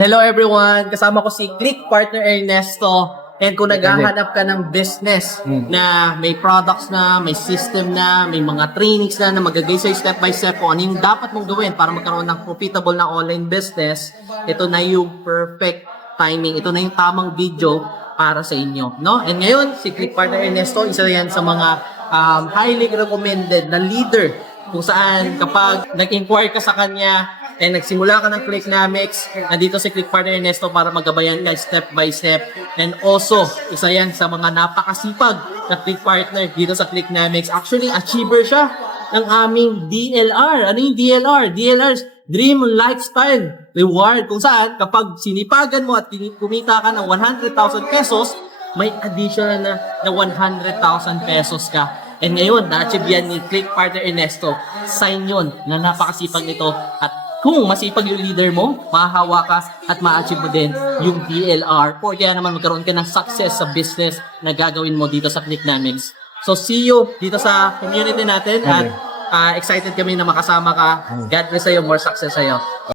Hello everyone! Kasama ko si Click Partner Ernesto. And kung naghahanap ka ng business na may products na, may system na, may mga trainings na magagay sa'yo step by step kung ano yung dapat mong gawin para magkaroon ng profitable na online business, ito na yung perfect timing. Ito na yung tamang video para sa inyo. No? And ngayon, si Click Partner Ernesto, isa yan sa mga highly recommended na leader kung saan kapag nag-inquire ka sa kanya, and nagsimula ka ng Clicknamics, nandito si Click Partner Ernesto para magabayan ka step by step. And also, isa yan sa mga napakasipag na Click Partner dito sa Clicknamics. Actually, achiever siya ng aming DLR. Ano yung DLR? DLR, Dream Lifestyle Reward. Kung saan, kapag sinipagan mo at kumita ka ng 100,000 pesos, may additional na 100,000 pesos ka. And ngayon, na-achieve yan ni Click Partner Ernesto. Sign yun na napakasipag nito. At kung masipag yung leader mo, mahahawa ka at ma-achieve mo din yung DLR or kaya naman magkaroon ka ng success sa business na gagawin mo dito sa Clicknamics. So see you dito sa community natin at excited kami na makasama ka. God bless sa'yo, more success sa'yo.